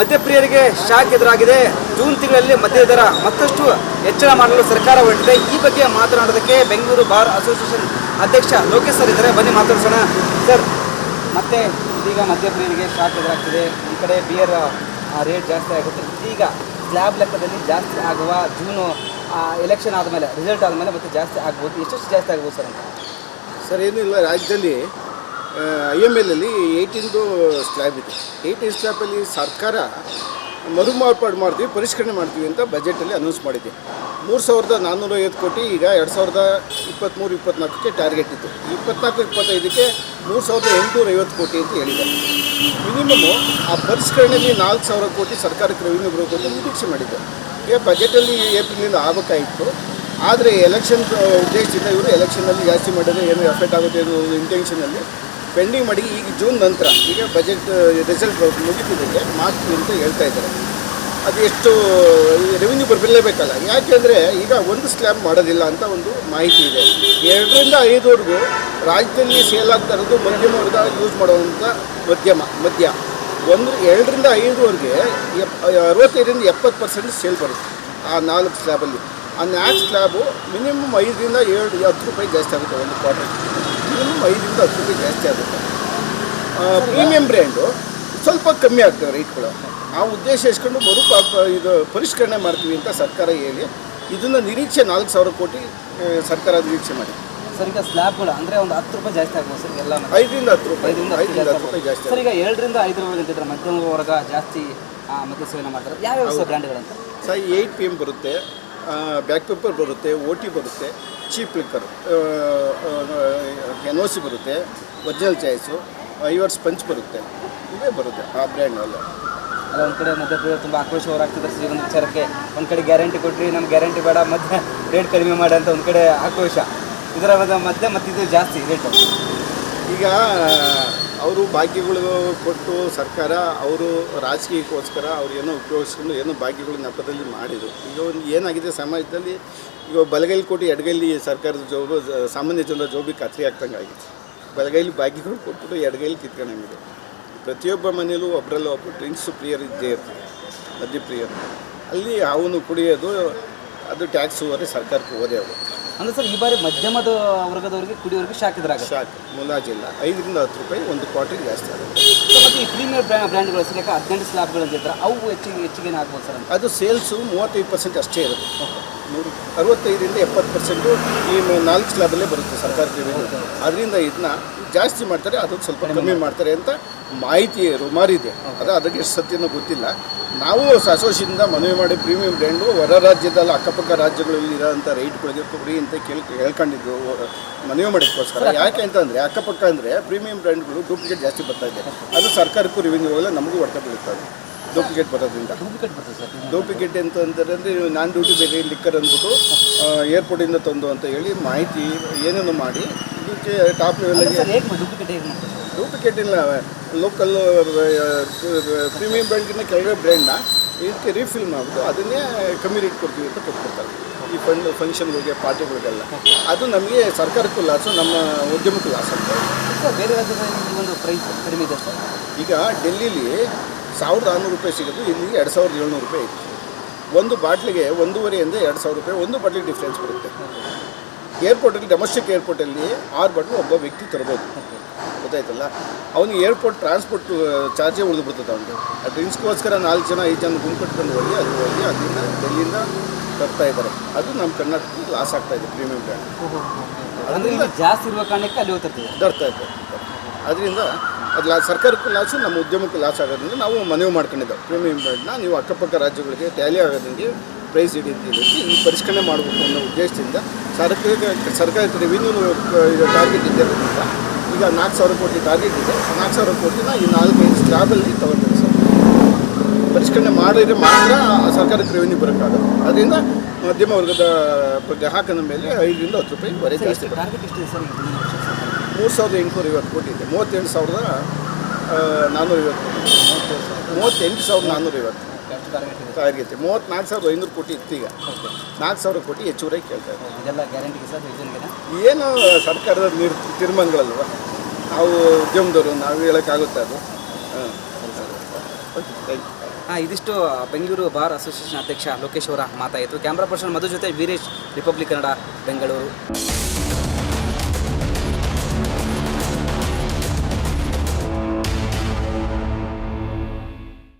ಮದ್ಯಪ್ರಿಯರಿಗೆ shock ಎದುರಾಗಿದೆ. June ತಿಂಗಳಲ್ಲಿ ಮದ್ಯ ದರ ಮತ್ತಷ್ಟು ಹೆಚ್ಚಳ ಮಾಡಲು ಸರ್ಕಾರ ಹೊರಟಿದೆ. ಈ ಬಗ್ಗೆ ಮಾತನಾಡೋದಕ್ಕೆ ಬೆಂಗಳೂರು ಬಾರ್ ಅಸೋಸಿಯೇಷನ್ ಅಧ್ಯಕ್ಷ ಲೋಕೇಶ್ ಸರ್ ಇದ್ದಾರೆ. ಬನ್ನಿ ಮಾತಾಡ್ಸೋಣ. ಸರ್, ಮತ್ತೆ ಇದೀಗ ಮದ್ಯಪ್ರಿಯರಿಗೆ ಶಾಕ್ ಎದುರಾಗ್ತಿದೆ. ಈ ಕಡೆ ಬಿಯರ್ ರೇಟ್ ಜಾಸ್ತಿ ಆಗುತ್ತೆ. ಈಗ ಸ್ಲ್ಯಾಬ್ ಲೆಕ್ಕದಲ್ಲಿ ಜಾಸ್ತಿ ಆಗುವ ಜೂನು ಎಲೆಕ್ಷನ್ ಆದಮೇಲೆ, ರಿಸಲ್ಟ್ ಆದಮೇಲೆ ಮತ್ತೆ ಜಾಸ್ತಿ ಆಗ್ಬೋದು. ಎಷ್ಟು ಜಾಸ್ತಿ ಆಗ್ಬೋದು ಸರ್ ಅಂತ? ಸರ್, ಏನಿಲ್ಲ, ರಾಜ್ಯದಲ್ಲಿ IML ಅಲ್ಲಿ 18 ಸ್ಲ್ಯಾಬ್ ಇದೆ. 18 ಸ್ಲ್ಯಾಬಲ್ಲಿ ಸರ್ಕಾರ ಮರುಮಾರ್ಪಾಡು ಮಾಡ್ತೀವಿ, ಪರಿಷ್ಕರಣೆ ಮಾಡ್ತೀವಿ ಅಂತ ಬಜೆಟಲ್ಲಿ ಅನೌನ್ಸ್ ಮಾಡಿದೆ. 3,450 ಕೋಟಿ ಈಗ 2023-24ಕ್ಕೆ ಟಾರ್ಗೆಟ್ ಇತ್ತು. 24-25ಕ್ಕೆ 3,850 ಕೋಟಿ ಅಂತ ಹೇಳಿದ್ದಾರೆ. ಮಿನಿಮಮ್ಮು ಆ ಪರಿಷ್ಕರಣೆಯಲ್ಲಿ 4,000 ಕೋಟಿ ಸರ್ಕಾರಕ್ಕೆ ರೆವಿನ್ಯೂ ಬರಬೇಕು ಅಂತ ನಿರೀಕ್ಷೆ ಮಾಡಿದ್ದೆ. ಈಗ ಬಜೆಟಲ್ಲಿ ಏಪ್ರಿಲಿಂದ ಆಗಬೇಕಾಯಿತು. ಆದರೆ ಎಲೆಕ್ಷನ್ ಉದ್ದೇಶದಿಂದ ಇವರು ಎಲೆಕ್ಷನಲ್ಲಿ ಜಾಸ್ತಿ ಮಾಡಿದ್ರೆ ಏನು ಎಫೆಕ್ಟ್ ಆಗುತ್ತೆ ಅನ್ನೋ ಇಂಟೆನ್ಷನಲ್ಲಿ ಪೆಂಡಿಂಗ್ ಮಾಡಿ ಈಗ ಜೂನ್ ನಂತರ ಈಗ ಬಜೆಟ್ ರಿಸಲ್ಟ್ ಮುಗಿತಿದ್ದಕ್ಕೆ ಮಾಡ್ತೀವಿ ಅಂತ ಹೇಳ್ತಾ ಇದ್ದಾರೆ. ಅದು ಎಷ್ಟು ರೆವಿನ್ಯೂ ಬರಲೇಬೇಕಲ್ಲ, ಯಾಕೆಂದರೆ ಈಗ ಒಂದು ಸ್ಲ್ಯಾಬ್ ಮಾಡೋದಿಲ್ಲ ಅಂತ ಒಂದು ಮಾಹಿತಿ ಇದೆ. 2ರಿಂದ 5ವರೆಗೂ ರಾಜ್ಯದಲ್ಲಿ ಸೇಲ್ ಆಗ್ತಾ ಇರೋದು ಮಧ್ಯಮ ವರ್ಗ ಯೂಸ್ ಮಾಡುವಂಥ ಮದ್ಯ 2ರಿಂದ 5ವರೆಗೆ 65ರಿಂದ 70% ಸೇಲ್ ಬರುತ್ತೆ. ಆ 4 ಸ್ಲ್ಯಾಬಲ್ಲಿ ಆ 4 ಸ್ಲ್ಯಾಬು ಮಿನಿಮಮ್ 5ರಿಂದ 10 ರೂಪಾಯಿ ಜಾಸ್ತಿ ಆಗುತ್ತೆ. ಒಂದು ಕ್ವಾರ್ಟರ್ ಮಿನಿಮಮ್ 5ರಿಂದ 10 ರೂಪಾಯಿ ಜಾಸ್ತಿ ಆಗುತ್ತೆ. ಪ್ರೀಮಿಯಂ ಬ್ರ್ಯಾಂಡು ಸ್ವಲ್ಪ ಕಮ್ಮಿ ಆಗ್ತವೆ ರೇಟ್ಗಳು. ಆ ಉದ್ದೇಶ ಇಸ್ಕೊಂಡು ಇದು ಪರಿಷ್ಕರಣೆ ಮಾಡ್ತೀವಿ ಅಂತ ಸರ್ಕಾರ ಹೇಳಿ ಇದನ್ನು ನಿರೀಕ್ಷೆ 4,000 ಕೋಟಿ ಸರ್ಕಾರ ನಿರೀಕ್ಷೆ ಮಾಡಿ. ಸರ್, ಈಗ ಸ್ಲ್ಯಾಬ್ಗಳು ಅಂದರೆ ಒಂದು 10 ರೂಪಾಯಿ ಜಾಸ್ತಿ ಆಗ್ಬೋದು ಸರ್ ಎಲ್ಲ? 5ರಿಂದ 10 ರೂಪಾಯಿ ಜಾಸ್ತಿ. ಸರ್, ಈಗ 2ರಿಂದ 5ರವರೆಗೆ ಅಂತಿದ್ರೆ ಮಧ್ಯಮ ವರ್ಗ ಜಾಸ್ತಿ ಮದ್ಯ ಸೇವನೆ ಮಾಡ್ತಾರೆ. ಯಾವ್ಯಾವ ಸರ್ ಬ್ರ್ಯಾಂಡ್ಗಳಂತ? ಸರ್, 8 PM ಬರುತ್ತೆ, ಬ್ಯಾಕ್ ಪೇಪರ್ ಬರುತ್ತೆ, OT ಬರುತ್ತೆ, ಚೀಪ್ ಲಿಕ್ಕರ್, NOC ಬರುತ್ತೆ, ಒರಿಜಿನಲ್ ಚಾಯ್ಸು, ಐವರ್ಸ್ ಪಂಚ್ ಬರುತ್ತೆ. ಇವೇ ಬರುತ್ತೆ ಆ ಬ್ರ್ಯಾಂಡ್ನೆಲ್ಲ. ಅಲ್ಲ, ಒಂದು ಕಡೆ ಮದ್ಯಪ್ರಿಯರು ತುಂಬ ಆಕ್ರೋಶ ಹೊರಾಗ್ತಿದ್ದಾರೆ ಈ ಒಂದು ವಿಚಾರಕ್ಕೆ. ಒಂದು ಕಡೆ ಗ್ಯಾರಂಟಿ ಕೊಟ್ಟರೆ ನಮ್ಗೆ ಗ್ಯಾರಂಟಿ ಬೇಡ, ಮಧ್ಯ ರೇಟ್ ಕಡಿಮೆ ಮಾಡಿ ಅಂತ ಒಂದು ಕಡೆ ಆಕ್ರೋಶ. ಇದರ ಮಧ್ಯ ಮತ್ತು ಇದು ಜಾಸ್ತಿ ರೇಟು. ಈಗ ಅವರು ಭಾಗ್ಯಗಳು ಕೊಟ್ಟು ಸರ್ಕಾರ ಅವರು ರಾಜಕೀಯಕ್ಕೋಸ್ಕರ ಅವ್ರು ಏನೋ ಉಪಯೋಗಿಸ್ಕೊಂಡು ಏನೋ ಭಾಗ್ಯಗಳು ನೆಪದಲ್ಲಿ ಮಾಡಿದರು. ಈಗ ಒಂದು ಏನಾಗಿದೆ ಸಮಾಜದಲ್ಲಿ, ಈಗ ಬಲಗೈಲಿ ಕೊಟ್ಟು ಎಡಗೈಲಿ ಸರ್ಕಾರದ ಜೋಬು ಸಾಮಾನ್ಯ ಜನರ ಜೋಬಿಗೆ ಖಾತ್ರಿ ಆಗ್ತಂಗೆ ಆಗಿದೆ. ಬಲಗೈಲಿ ಭಾಗ್ಯಗಳು ಕೊಟ್ಬಿಟ್ಟು ಎಡಗೈಲಿ ಕಿತ್ಕೊಂಡಂಗಿದೆ. ಪ್ರತಿಯೊಬ್ಬ ಮನೆಯಲ್ಲೂ ಒಬ್ಬರಲ್ಲ ಒಬ್ಬರು ಡ್ರಿಂಕ್ಸ್ ಪ್ರಿಯರ್ ಇದ್ದೇ ಇರ್ತಾರೆ, ಮದ್ಯಪ್ರಿಯರು. ಅಲ್ಲಿ ಅವನು ಕುಡಿಯೋದು ಅದು ಟ್ಯಾಕ್ಸ್ ಹೋದರೆ ಸರ್ಕಾರಕ್ಕೆ ಹೋದೇ ಆಗುತ್ತೆ. ಅಂದರೆ ಸರ್, ಈ ಬಾರಿ ಮಧ್ಯಮದ ವರ್ಗದವರಿಗೆ ಕುಡಿಯೋರಿಗೆ ಶಾಕ್ ಎದುರಾಗುತ್ತೆ. ಶಾಕ್ ಮುಲಾಜಿಲ್ಲ. 5ರಿಂದ 10 ರೂಪಾಯಿ ಒಂದು ಕ್ವಾರ್ಟರ್ಗೆ ಜಾಸ್ತಿ ಆಗುತ್ತೆ. ಮತ್ತು ಈ ಪ್ರೀಮಿಯರ್ ಬ್ರ್ಯಾಂಡ್ಗಳು ಸರ್, 18 ಸ್ಲ್ಯಾಬ್ಗಳು ಅಂತಿದ್ರೆ ಅವು ಹೆಚ್ಚಿಗೆ ಆಗ್ಬೋದು ಸರ್ ಅಂತ? ಅದು ಸೇಲ್ಸು 35% ಅಷ್ಟೇ ಇರುತ್ತೆ. 65ರಿಂದ 70% ಈ 4 ಸ್ಲ್ಯಾಬಲ್ಲೇ ಬರುತ್ತೆ ಸರ್ಕಾರಕ್ಕೆ ರೆವಿನ್ಯೂ. ಅದರಿಂದ ಇದನ್ನ ಜಾಸ್ತಿ ಮಾಡ್ತಾರೆ, ಅದು ಸ್ವಲ್ಪ ಕಮ್ಮಿ ಮಾಡ್ತಾರೆ ಅಂತ ಮಾಹಿತಿ ರುಮಾರಿದೆ. ಅದಕ್ಕೆ ಎಷ್ಟು ಸತ್ಯನೋ ಗೊತ್ತಿಲ್ಲ. ನಾವು ಅಸೋಸಿಯೇಷನಿಂದ ಮನವಿ ಮಾಡಿ ಪ್ರೀಮಿಯಂ ಬ್ರ್ಯಾಂಡು ಹೊರ ರಾಜ್ಯದಲ್ಲಿ ಅಕ್ಕಪಕ್ಕ ರಾಜ್ಯಗಳಲ್ಲಿ ಇರೋಂಥ ರೈಟ್ಗಳಿಗೆ ಕೊಡಿ ಅಂತ ಹೇಳ್ಕೊಂಡಿದ್ದು ಮನವಿ ಮಾಡೋಕ್ಕೋಸ್ಕರ. ಯಾಕೆ ಅಂತಂದರೆ ಅಕ್ಕಪಕ್ಕ ಅಂದರೆ ಪ್ರೀಮಿಯಂ ಬ್ರ್ಯಾಂಡ್ಗಳು ಡೂಪ್ಲಿಕೇಟ್ ಜಾಸ್ತಿ ಬರ್ತಾ ಇದೆ. ಅದು ಸರ್ಕಾರಕ್ಕೂ ರೆವಿನ್ಯೂ ಹೋಗಲ್ಲ, ನಮಗೂ ಹೊಡೆತ ಬೀಳುತ್ತದೆ ಡೂಪ್ಲಿಕೇಟ್ ಬರೋದ್ರಿಂದ. ಡೂಪ್ಲಿಕೇಟ್ ಅಂತಂದರೆ ನಾನ್ ಡ್ಯೂಟಿ ಬೇರೆ ಲಿಕ್ಕರ್ ಅಂದ್ಬಿಟ್ಟು ಏರ್ಪೋರ್ಟಿಂದ ತಂದು ಅಂತ ಹೇಳಿ ಮಾಹಿತಿ ಏನೇನು ಮಾಡಿ ಇದಕ್ಕೆ ಟಾಪ್ ಲೆವೆಲ್ಗೆ ಡೂಪ್ಲಿಕೇಟ್ ಇಲ್ಲ. ಲೋಕಲ್ ಪ್ರೀಮಿಯಂ ಬ್ರ್ಯಾಂಡಿನ ಕೆಲವೇ ಬ್ರ್ಯಾಂಡ್ನ ಇದಕ್ಕೆ ರೀಫಿಲ್ ಮಾಡಿಬಿಟ್ಟು ಅದನ್ನೇ ಕಮ್ಮಿ ರೇಟ್ ಕೊಡ್ತೀವಿ ಅಂತ ಕೊಟ್ಬಿಡ್ತಾರೆ ಈ ಫಂಕ್ಷನ್ಗಳಿಗೆ, ಪಾರ್ಟಿಗಳಿಗೆಲ್ಲ. ಅದು ನಮಗೆ ಸರ್ಕಾರಕ್ಕೂ ಲಾಸು, ನಮ್ಮ ಉದ್ಯಮಕ್ಕೂ ಲಾಸ್ ಆಗ್ತದೆ. ಬೇರೆ ರಾಜ್ಯದಲ್ಲಿ ಒಂದು ಪ್ರೈಸ್ ಕಡಿಮೆ ಇದೆ ಸರ್. ಈಗ ಡೆಲ್ಲಿಲಿ 1,600 ರೂಪಾಯಿ ಸಿಗೋದು, ಇಲ್ಲಿ 2,700 ರೂಪಾಯಿ ಇದೆ. ಒಂದು ಬಾಟ್ಲಿಗೆ 1,500ರಿಂದ 2,000 ರೂಪಾಯಿ ಒಂದು ಬಾಟ್ಲಿಗೆ ಡಿಫ್ರೆನ್ಸ್ ಬರುತ್ತೆ. ಏರ್ಪೋರ್ಟಲ್ಲಿ, ಡೊಮೆಸ್ಟಿಕ್ ಏರ್ಪೋರ್ಟಲ್ಲಿ 6 ಬಾಟ್ಲು ಒಬ್ಬ ವ್ಯಕ್ತಿ ತರ್ಬೋದು, ಗೊತ್ತಾಯ್ತಲ್ಲ. ಅವನಿಗೆ ಏರ್ಪೋರ್ಟ್ ಟ್ರಾನ್ಸ್ಪೋರ್ಟ್ ಚಾರ್ಜೇ ಉಳಿದ್ಬಿಡ್ತದೆ ಅವನಿಗೆ. ಆ ಡ್ರಿಂಕ್ಸ್ಗೋಸ್ಕರ 4 ಜನ 5 ಜನ ಗುಂಪು ಕಟ್ಕೊಂಡು ಹೋಗಿ ಅಲ್ಲಿಂದ ಡೆಲ್ಲಿಯಿಂದ ತರ್ತಾ ಇದ್ದಾರೆ. ಅದು ನಮ್ಮ ಕರ್ನಾಟಕಕ್ಕೆ ಲಾಸ್ ಆಗ್ತಾಯಿದೆ ಪ್ರೀಮಿಯಂ ಬ್ರ್ಯಾಂಡ್. ಅದರಿಂದ ಜಾಸ್ತಿ ಇರುವ ಕಾರಣಕ್ಕೆ ಅಲ್ಲಿ ತರ್ತಾ ಇದ್ದಾರೆ. ಅದರಿಂದ ಅದು ಸರ್ಕಾರಕ್ಕೂ ಲಾಸು, ನಮ್ಮ ಉದ್ಯಮಕ್ಕೂ ಲಾಸ್ ಆಗೋದ್ರಿಂದ ನಾವು ಮನವಿ ಮಾಡ್ಕೊಂಡಿದ್ದೇವೆ ಪ್ರೀಮಿಯಂ ಬ್ರ್ಯಾಂಡ್ನ ನೀವು ಅಕ್ಕಪಕ್ಕ ರಾಜ್ಯಗಳಿಗೆ ಟ್ಯಾಲಿ ಆಗೋದಂಗೆ ಪ್ರೈಸ್ ಹಿಡಿಯುತ್ತೀವಿ ಈ ಪರಿಷ್ಕರಣೆ ಮಾಡಬೇಕು ಅನ್ನೋ ಉದ್ದೇಶದಿಂದ ಸರ್ಕಾರಕ್ಕೆ ರೆವಿನ್ಯೂ ಟಾರ್ಗೆಟ್ ಇದ್ದಿರೋದ್ರಿಂದ ಈಗ 4,000 ಕೋಟಿ ಟಾರ್ಗೆಟ್ ಇದೆ. 4,000 ಕೋಟಿನ ಈ 4-5 ಸ್ಲ್ಯಾಬಲ್ಲಿ ತಗೊಳ್ತಾರೆ ಸರ್. ಪರಿಷ್ಕರಣೆ ಮಾಡಿದರೆ ಮಾತ್ರ ಸರ್ಕಾರಕ್ಕೆ ರೆವಿನ್ಯೂ ಬರೋಕ್ಕಾಗೋದು. ಅದರಿಂದ ಮಧ್ಯಮ ವರ್ಗದ ಗ್ರಾಹಕನ ಮೇಲೆ 5ರಿಂದ 10 ರೂಪಾಯಿವರೆಗೆ ಜಾಸ್ತಿ ಬರುತ್ತೆ. 3,850 ಕೋಟಿ ಇದೆ. 38,450 38,450 ಟಾರ್ಗೆಟ್. 34,500 ಕೋಟಿ ಇತ್ತು. ಈಗ 4,000 ಕೋಟಿ ಹೆಚ್ಚುವರೆಗೆ ಕೇಳ್ತಾ ಇದ್ದಾರೆ. ಏನು ಸರ್ಕಾರದ ತೀರ್ಮಾನಗಳಲ್ವ, ನಾವು ಉದ್ಯಮದವರು ನಾವು ಹೇಳೋಕ್ಕಾಗುತ್ತೆ ಅದು. Thank you. ಇದಿಷ್ಟು ಬೆಂಗಳೂರು ಬಾರ್ ಅಸೋಸಿಯೇಷನ್ ಅಧ್ಯಕ್ಷ ಲೋಕೇಶ್ ಅವರ ಮಾತಾಯಿತು. ಕ್ಯಾಮ್ರಾ ಪರ್ಸನ್ ಮಧು ಜೊತೆ ವೀರೇಶ್, ರಿಪಬ್ಲಿಕ್ ಕನ್ನಡ, ಬೆಂಗಳೂರು.